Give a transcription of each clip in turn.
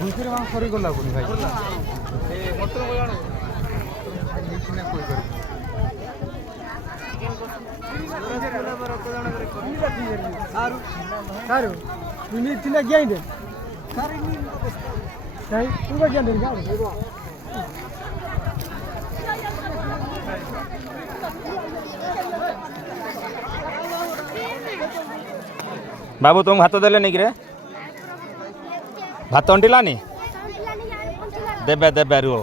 ଘୁଷିରେ ମାଂସ କରି ଗଲା ପୁଣି ଭାଇ ସାରୁ তুমি তিনা গিয়ে দে তাই তুমি গিয়ে দে बाबू तुम भात देले नहीं रे भात अंटिलानी देबे देबे रुओ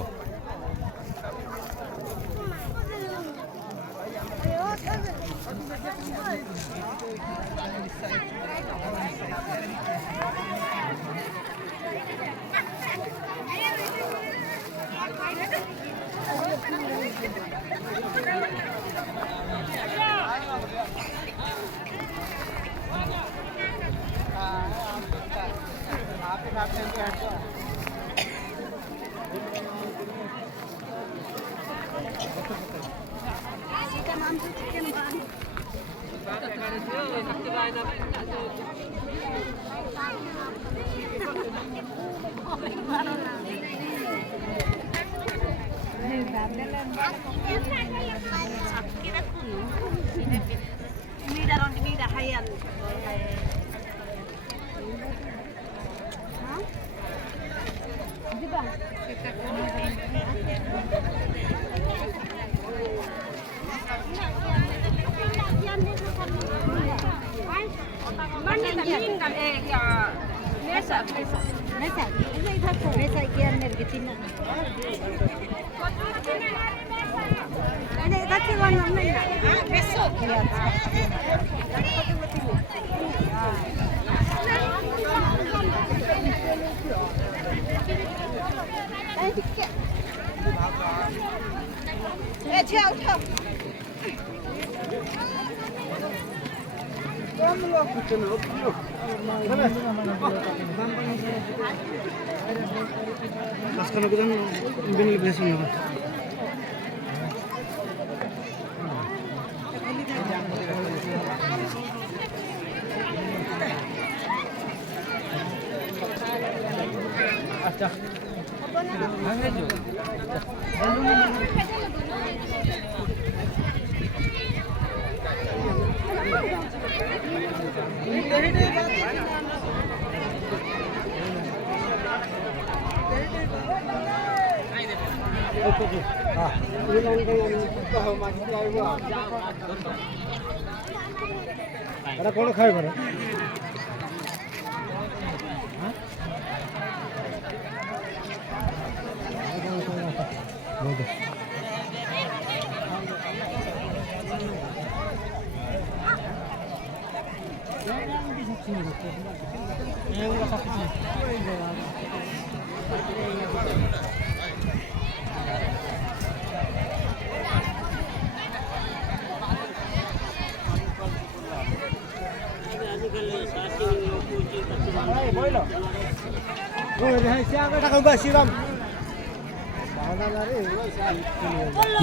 कौन खाए बड़ा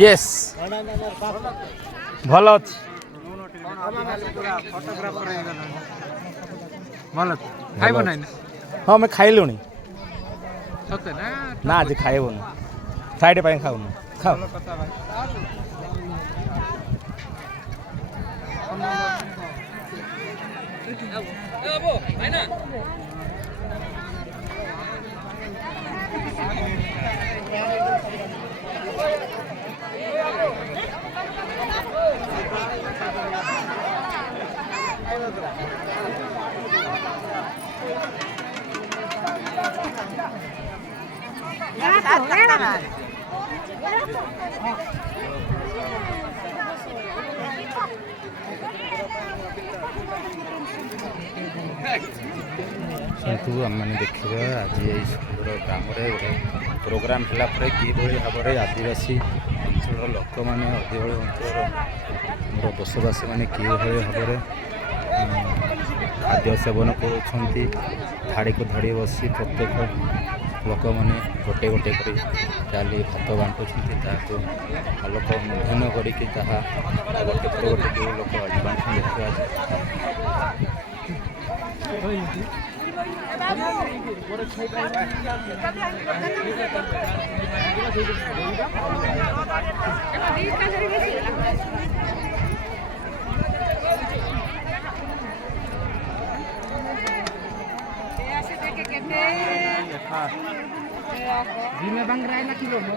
यस भल अच्छी हाँ मैं खाइलु ना आज खाइबुन फ्राइडे पे खाऊन खाओ किंतु आम मैंने देखा आज ये सुंदर ग्राम प्रोग्राम है कि भाव में आदिवासी अंचल लोक मैंने आदिवासी अंचल बसवासी मैंने कि भाव में खाद्य सेवन कर धाड़ी को धाड़ी बसी प्रत्येक ଲୋକମାନେ ଗୋଟେ ଗୋଟେ କରି ଡାଲି ଭାତ ବାଣ୍ଟୁଛନ୍ତି ତାହାକୁ ଆଲୋକ ମଧ୍ୟାହ୍ନ କରିକି ତାହା ଗୋଟେ ପରେ ଗୋଟେ କେଉଁ ଲୋକ ବାଣ୍ଟୁଛନ୍ତି ଦେଖାଯାଉଛି। Dime bang rai na kilo mo.